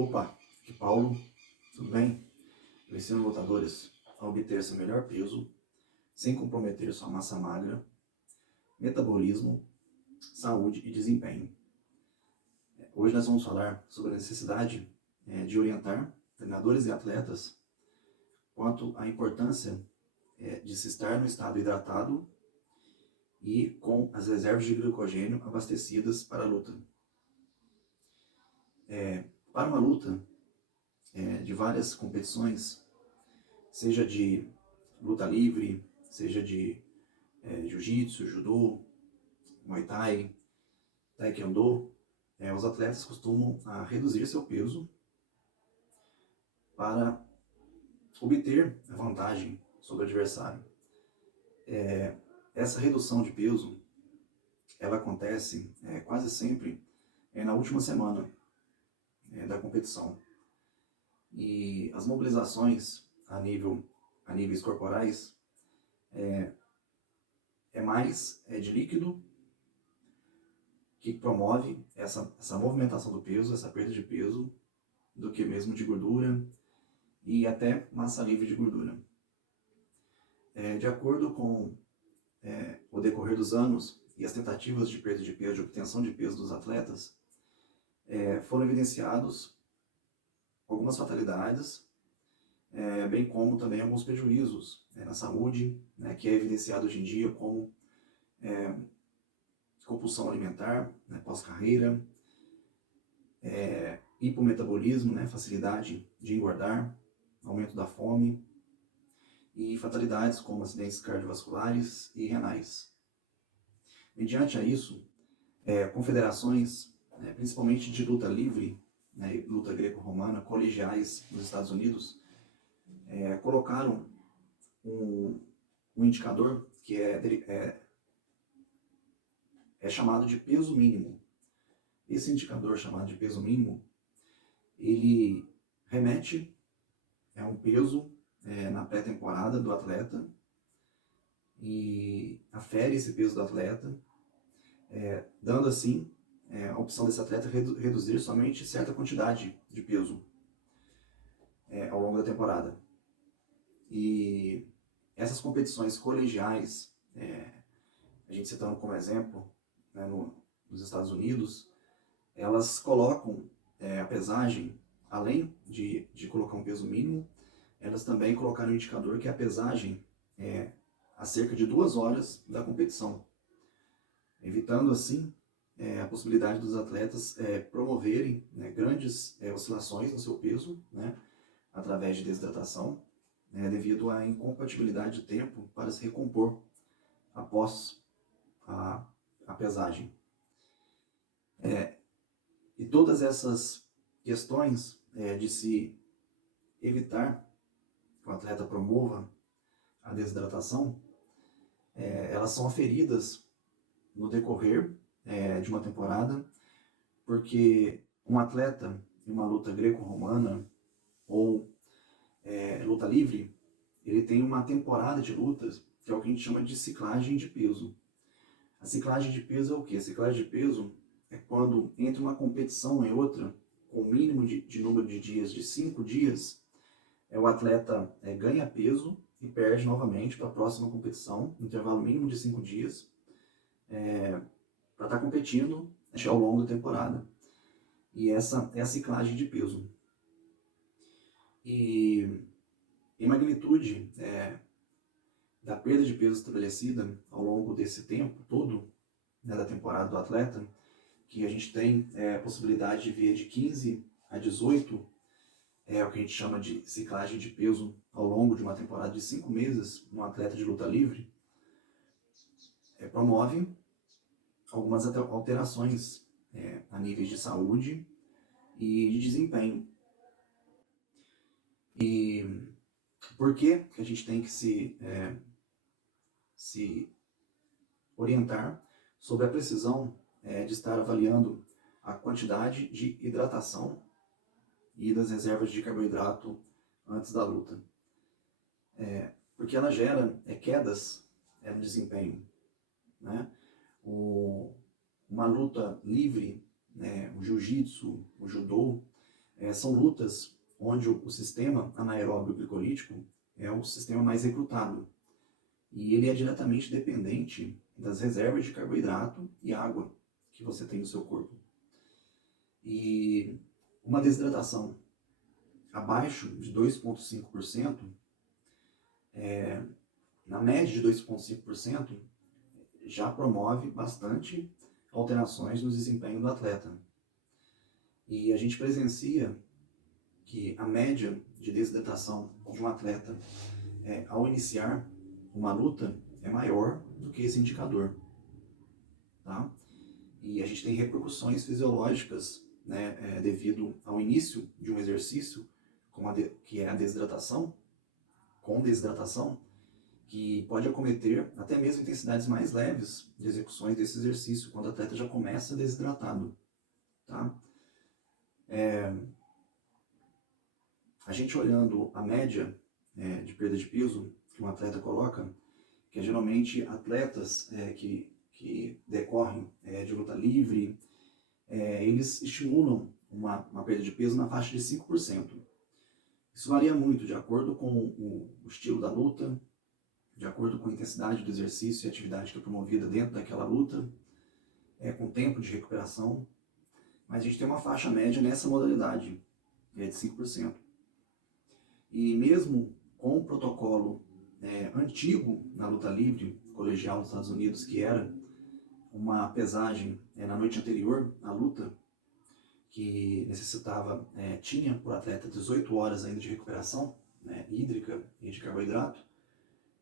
Opa, aqui Paulo, tudo bem? Eu ensino lutadores a obter seu melhor peso, sem comprometer sua massa magra, metabolismo, saúde e desempenho. Hoje nós vamos falar sobre a necessidade de orientar treinadores e atletas quanto à importância de se estar no estado hidratado e com as reservas de glicogênio abastecidas para a luta. Para uma luta de várias competições, seja de luta livre, seja de jiu-jitsu, judô, muay thai, taekwondo, os atletas costumam reduzir seu peso para obter a vantagem sobre o adversário. Essa redução de peso, ela acontece quase sempre na última semana da competição. E as mobilizações a níveis corporais mais de líquido, que promove essa movimentação do peso, essa perda de peso, do que mesmo de gordura e até massa livre de gordura. De acordo com o decorrer dos anos e as tentativas de perda de peso, de obtenção de peso dos atletas, foram evidenciados algumas fatalidades, bem como também alguns prejuízos na saúde, que é evidenciado hoje em dia como compulsão alimentar, pós-carreira, hipometabolismo, facilidade de engordar, aumento da fome e fatalidades como acidentes cardiovasculares e renais. Mediante a isso, confederações, principalmente de luta livre, luta greco-romana, colegiais nos Estados Unidos, colocaram um indicador que é chamado de peso mínimo. Esse indicador chamado de peso mínimo, ele remete a um peso na pré-temporada do atleta e afere esse peso do atleta, dando assim a opção desse atleta reduzir somente certa quantidade de peso ao longo da temporada. E essas competições colegiais, a gente citando como exemplo, nos Estados Unidos, elas colocam a pesagem, além de colocar um peso mínimo, elas também colocaram um indicador que é a pesagem a cerca de 2 horas da competição, evitando assim a possibilidade dos atletas promoverem grandes oscilações no seu peso, através de desidratação, devido à incompatibilidade de tempo para se recompor após a pesagem. E todas essas questões de se evitar que o atleta promova a desidratação, elas são aferidas no decorrer de uma temporada, porque um atleta em uma luta greco-romana ou luta livre, ele tem uma temporada de lutas que é o que a gente chama de ciclagem de peso. A ciclagem de peso é o quê? A ciclagem de peso é quando entre uma competição e outra, com o mínimo de número de dias de 5 dias, o atleta ganha peso e perde novamente para a próxima competição, no intervalo mínimo de 5 dias, para estar competindo ao longo da temporada. E essa é a ciclagem de peso. E em magnitude da perda de peso estabelecida ao longo desse tempo todo, da temporada do atleta, que a gente tem a possibilidade de ver de 15 a 18, o que a gente chama de ciclagem de peso ao longo de uma temporada de 5 meses, no atleta de luta livre, promove algumas alterações a níveis de saúde e de desempenho. E por que a gente tem que se orientar sobre a precisão de estar avaliando a quantidade de hidratação e das reservas de carboidrato antes da luta? Porque ela gera quedas no desempenho. Uma luta livre, o jiu-jitsu, o judô, São lutas onde o sistema anaeróbio glicolítico é o sistema mais recrutado. E ele é diretamente dependente das reservas de carboidrato e água que você tem no seu corpo. E uma desidratação abaixo de 2,5%, na média de 2,5%, já promove bastante alterações no desempenho do atleta. E a gente presencia que a média de desidratação de um atleta ao iniciar uma luta é maior do que esse indicador. Tá? E a gente tem repercussões fisiológicas, né, devido ao início de um exercício, que é a desidratação, com desidratação, que pode acometer até mesmo intensidades mais leves de execuções desse exercício, quando o atleta já começa desidratado. Tá? A gente olhando a média de perda de peso que um atleta coloca, que é geralmente atletas que decorrem de luta livre, eles estimulam uma perda de peso na faixa de 5%. Isso varia muito de acordo com o estilo da luta, de acordo com a intensidade do exercício e a atividade que é promovida dentro daquela luta, com o tempo de recuperação. Mas a gente tem uma faixa média nessa modalidade, de 5%. E mesmo com o protocolo antigo na luta livre, colegial nos Estados Unidos, que era uma pesagem na noite anterior à luta, que necessitava, tinha por atleta 18 horas ainda de recuperação hídrica e de carboidrato,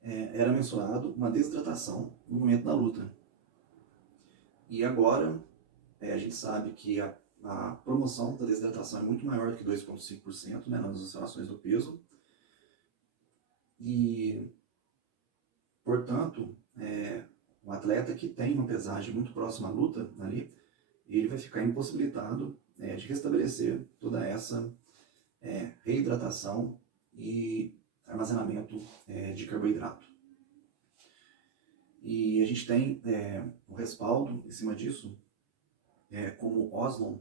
era mensurado uma desidratação no momento da luta. E agora a gente sabe que a promoção da desidratação é muito maior do que 2,5% nas oscilações do peso. E, portanto, um atleta que tem uma pesagem muito próxima à luta ali, ele vai ficar impossibilitado de restabelecer toda essa reidratação e armazenamento de carboidrato. E a gente tem um respaldo em cima disso, como Oslon,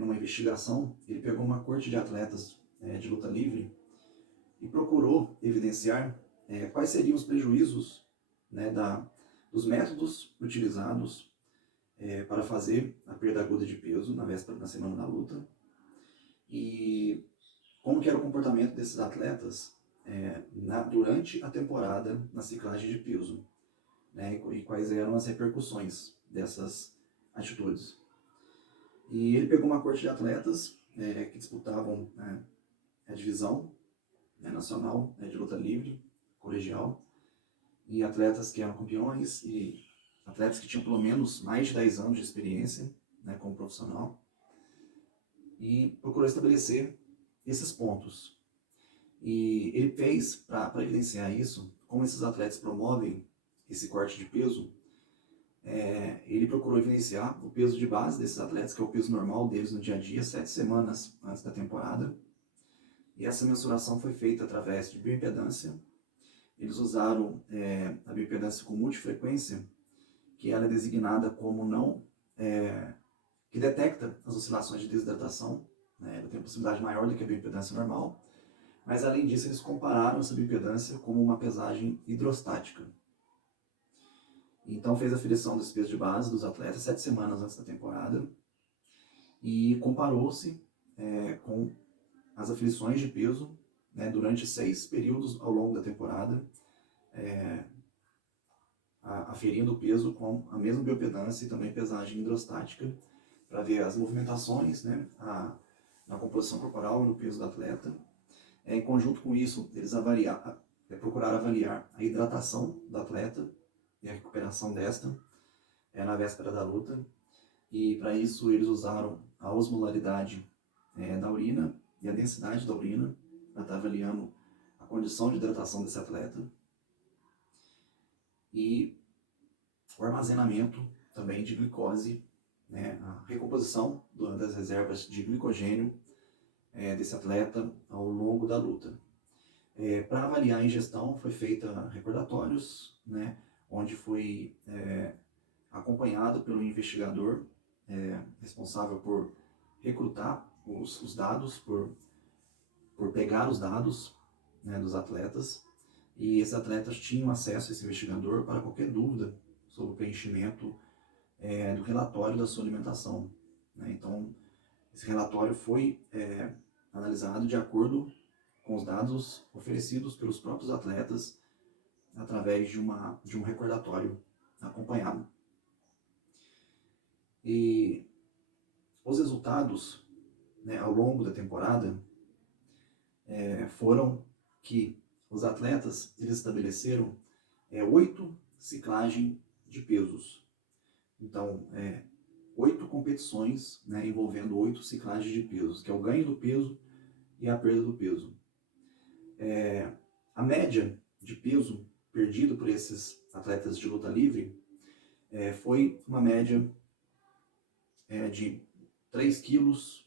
numa investigação, ele pegou uma corte de atletas de luta livre e procurou evidenciar quais seriam os prejuízos dos métodos utilizados para fazer a perda aguda de peso na semana da luta, e como que era o comportamento desses atletas durante a temporada na ciclagem de peso, e quais eram as repercussões dessas atitudes. E ele pegou uma corte de atletas que disputavam a divisão nacional de luta livre, colegial, e atletas que eram campeões e atletas que tinham pelo menos mais de 10 anos de experiência como profissional, e procurou estabelecer esses pontos. E ele fez, para evidenciar isso, como esses atletas promovem esse corte de peso, ele procurou evidenciar o peso de base desses atletas, que é o peso normal deles no dia a dia, 7 semanas antes da temporada. E essa mensuração foi feita através de bioimpedância. Eles usaram a bioimpedância com multifrequência, que ela é designada como que detecta as oscilações de desidratação, ela tem uma possibilidade maior do que a bioimpedância normal, mas além disso eles compararam essa bioimpedância como uma pesagem hidrostática. Então fez a aferição desse peso de base dos atletas 7 semanas antes da temporada e comparou-se com as aferições de peso durante 6 períodos ao longo da temporada, aferindo o peso com a mesma bioimpedância e também pesagem hidrostática, para ver as movimentações na composição corporal e no peso do atleta. Em conjunto com isso, eles procuraram avaliar a hidratação do atleta e a recuperação desta na véspera da luta. E para isso eles usaram a osmolaridade da urina e a densidade da urina para estar avaliando a condição de hidratação desse atleta. E o armazenamento também de glicose, a recomposição das reservas de glicogênio desse atleta ao longo da luta. Para avaliar a ingestão foi feita recordatórios, onde foi acompanhado pelo investigador responsável por recrutar os dados, por pegar os dados, né, dos atletas, e esses atletas tinham acesso a esse investigador para qualquer dúvida sobre o preenchimento do relatório da sua alimentação, né? Então, esse relatório foi analisado de acordo com os dados oferecidos pelos próprios atletas através de um recordatório acompanhado. E os resultados, né, ao longo da temporada foram que os atletas eles estabeleceram 8 ciclagens de pesos. Então, 8 competições, né, envolvendo 8 ciclagens de pesos, que é o ganho do peso e a perda do peso. A média de peso perdido por esses atletas de luta livre foi uma média de 3 quilos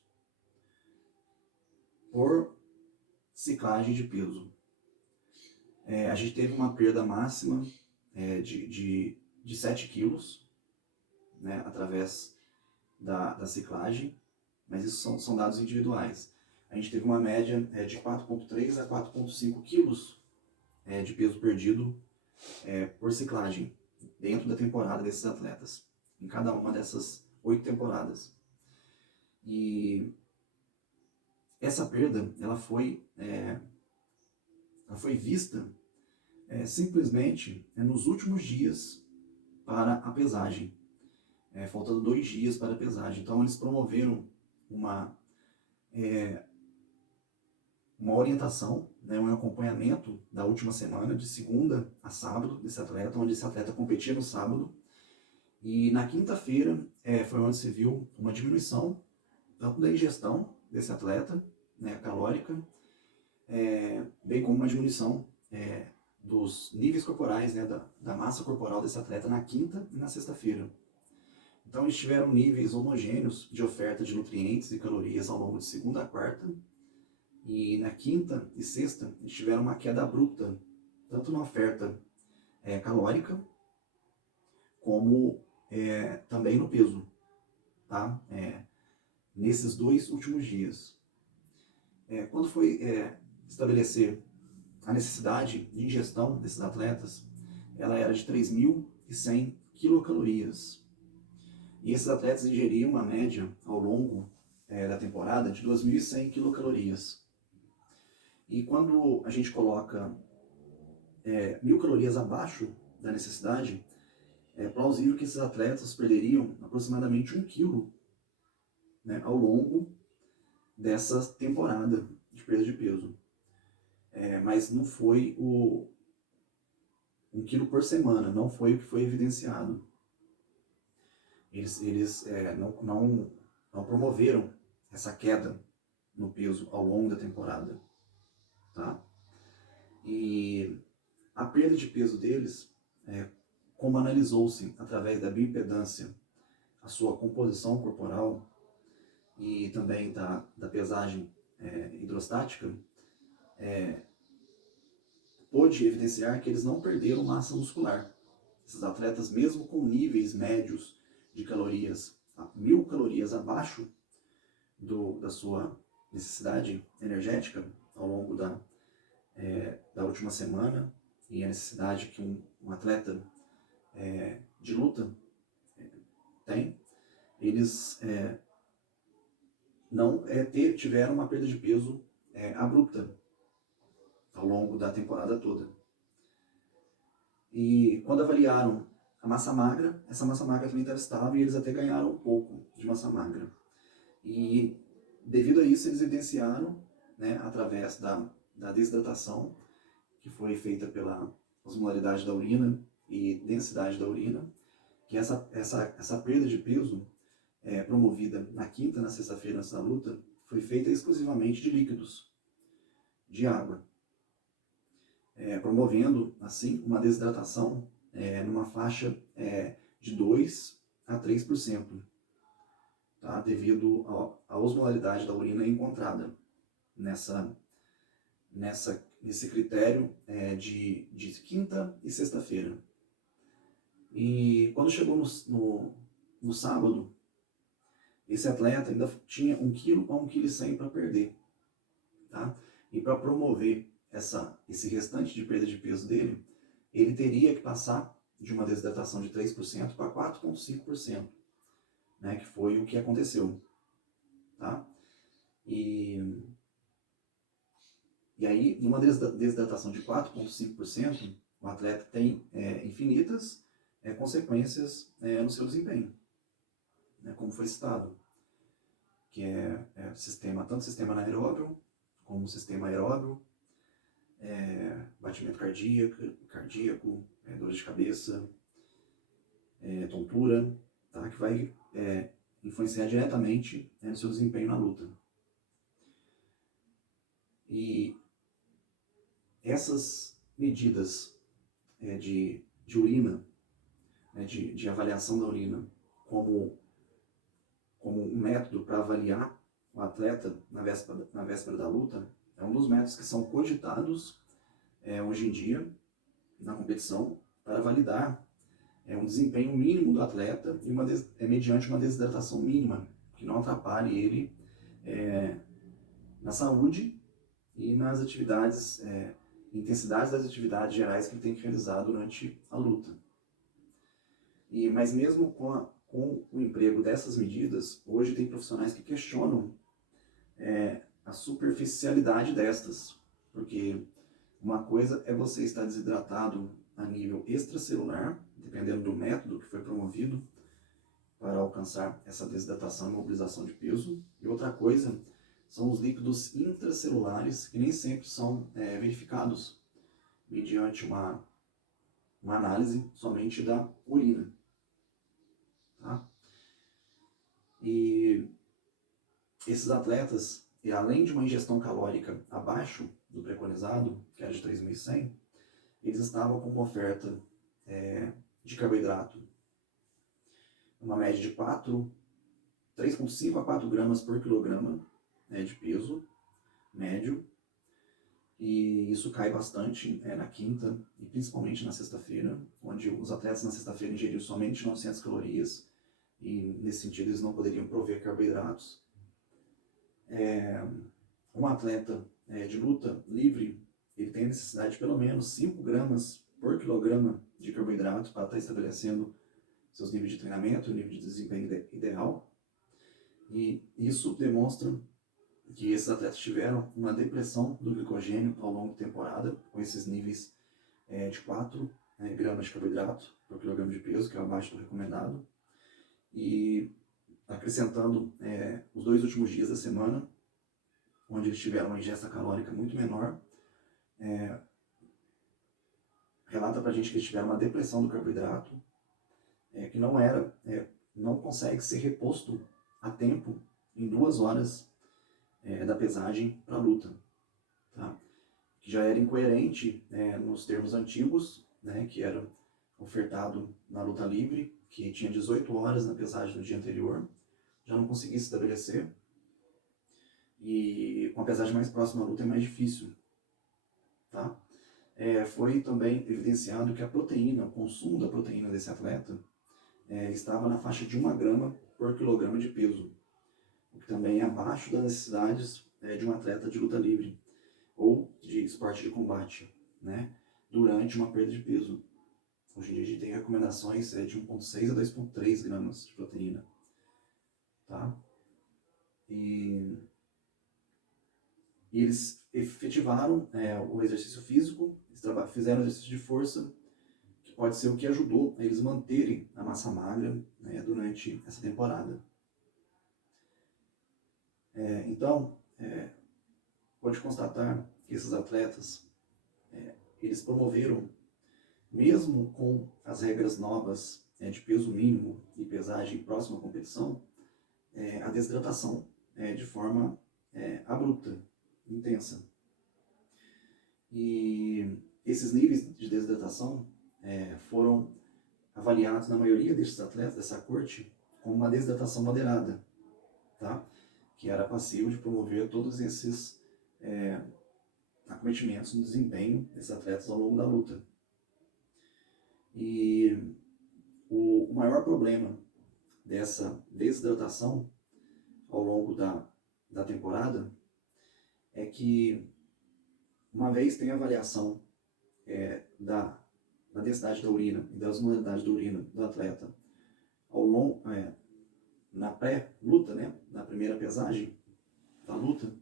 por ciclagem de peso. A gente teve uma perda máxima de 7 quilos, né, através da ciclagem, mas isso são dados individuais. A gente teve uma média de 4,3 a 4,5 quilos de peso perdido por ciclagem dentro da temporada desses atletas, em cada uma dessas 8 temporadas. E essa perda ela foi vista simplesmente nos últimos dias para a pesagem, faltando 2 dias para a pesagem. Então eles promoveram uma orientação, né, um acompanhamento da última semana, de segunda a sábado, desse atleta, onde esse atleta competia no sábado. E na quinta-feira foi onde se viu uma diminuição, tanto da ingestão desse atleta, né, calórica, bem como uma diminuição dos níveis corporais, né, da massa corporal desse atleta na quinta e na sexta-feira. Então eles tiveram níveis homogêneos de oferta de nutrientes e calorias ao longo de segunda a quarta, e na quinta e sexta eles tiveram uma queda abrupta, tanto na oferta calórica, como também no peso, tá? Nesses 2 últimos dias. Quando foi estabelecer a necessidade de ingestão desses atletas, ela era de 3.100 quilocalorias. E esses atletas ingeriam uma média ao longo da temporada de 2.100 quilocalorias. E quando a gente coloca 1.000 calorias abaixo da necessidade, é plausível que esses atletas perderiam aproximadamente 1 quilo, né, ao longo dessa temporada de perda de peso. Mas não foi 1 quilo por semana, não foi o que foi evidenciado. Eles não promoveram essa queda no peso ao longo da temporada, tá? E a perda de peso deles, como analisou-se através da bioimpedância a sua composição corporal e também da pesagem hidrostática, pôde evidenciar que eles não perderam massa muscular. Esses atletas, mesmo com níveis médios de calorias, 1.000 calorias abaixo da sua necessidade energética ao longo da última semana, e a necessidade que um atleta de luta tem, eles não tiveram uma perda de peso abrupta ao longo da temporada toda. E quando avaliaram a massa magra, essa massa magra também estava estável, e eles até ganharam um pouco de massa magra. E devido a isso eles evidenciaram, né, através da desidratação, que foi feita pela osmolaridade da urina e densidade da urina, que essa perda de peso promovida na quinta e na sexta-feira antes da luta foi feita exclusivamente de líquidos, de água, promovendo assim uma desidratação numa faixa de 2 a 3%, tá? Devido à osmolaridade da urina encontrada nesse critério de quinta e sexta-feira. E quando chegou no sábado, esse atleta ainda tinha 1 kg a 1,1 kg para perder, tá? E para promover esse restante de perda de peso dele, ele teria que passar de uma desidratação de 3% para 4,5%, né? Que foi o que aconteceu, tá? E aí, numa desidratação de 4,5%, o atleta tem infinitas consequências no seu desempenho, né, como foi citado, que tanto sistema anaeróbio como sistema aeróbio, batimento cardíaco, dores de cabeça, tontura, tá, que vai influenciar diretamente no seu desempenho na luta. E essas medidas de urina, né, de avaliação da urina, como um método para avaliar o atleta na véspera da luta, é um dos métodos que são cogitados hoje em dia na competição para validar um desempenho mínimo do atleta e mediante uma desidratação mínima, que não atrapalhe ele na saúde e nas atividades, intensidades das atividades gerais que ele tem que realizar durante a luta. Mas mesmo com o emprego dessas medidas, hoje tem profissionais que questionam a superficialidade destas, porque uma coisa é você estar desidratado a nível extracelular, dependendo do método que foi promovido para alcançar essa desidratação e mobilização de peso, e outra coisa são os líquidos intracelulares, que nem sempre são verificados mediante uma análise somente da urina. Tá? E esses atletas, além de uma ingestão calórica abaixo do preconizado, que era de 3.100, eles estavam com uma oferta de carboidrato, uma média de 3,5 a 4 gramas por quilograma de peso médio, e isso cai bastante na quinta e principalmente na sexta-feira, onde os atletas na sexta-feira ingeriam somente 900 calorias, e nesse sentido eles não poderiam prover carboidratos. Um atleta de luta livre, ele tem a necessidade de pelo menos 5 gramas por quilograma de carboidrato para estar estabelecendo seus níveis de treinamento, nível de desempenho ideal. E isso demonstra que esses atletas tiveram uma depressão do glicogênio ao longo da temporada, com esses níveis de 4 gramas de carboidrato por quilograma de peso, que é abaixo do recomendado. E acrescentando os 2 últimos dias da semana, onde eles tiveram uma ingesta calórica muito menor, relata pra gente que eles tiveram uma depressão do carboidrato, que não consegue ser reposto a tempo em 2 horas da pesagem para a luta, tá? Que já era incoerente nos termos antigos, né, que era ofertado na luta livre, que tinha 18 horas na pesagem no dia anterior, já não conseguia se estabelecer, e com a pesagem mais próxima à luta é mais difícil, tá? Foi também evidenciado que a proteína, o consumo da proteína desse atleta estava na faixa de 1 grama por quilograma de peso, o que também é abaixo das necessidades de um atleta de luta livre ou de esporte de combate, né, durante uma perda de peso. Hoje em dia a gente tem recomendações de 1,6 a 2,3 gramas de proteína. Tá? E eles efetivaram o exercício físico, fizeram exercício de força, que pode ser o que ajudou a eles manterem a massa magra durante essa temporada. Então, pode constatar que esses atletas, eles promoveram, mesmo com as regras novas de peso mínimo e pesagem próxima à competição, a desidratação de forma abrupta, intensa. E esses níveis de desidratação foram avaliados na maioria desses atletas dessa corte como uma desidratação moderada, tá? Que era passível de promover todos esses acometimentos no desempenho desses atletas ao longo da luta. E o maior problema dessa desidratação ao longo da temporada é que, uma vez tem a avaliação da densidade da urina e das modalidades da urina do atleta na pré-luta, né, na primeira pesagem da luta,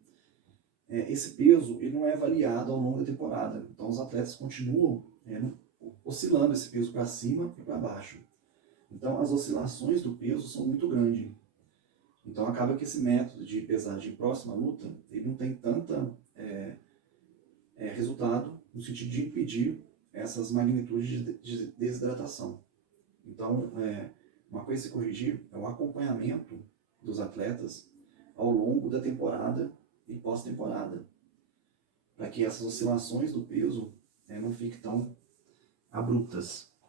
esse peso ele não é avaliado ao longo da temporada. Então os atletas continuam oscilando esse peso para cima e para baixo. Então as oscilações do peso são muito grandes. Então acaba que esse método de pesagem próxima à luta ele não tem tanta resultado no sentido de impedir essas magnitudes de desidratação. Então, uma coisa a se corrigir é o acompanhamento dos atletas ao longo da temporada e pós-temporada, para que essas oscilações do peso não fiquem tão abruptas.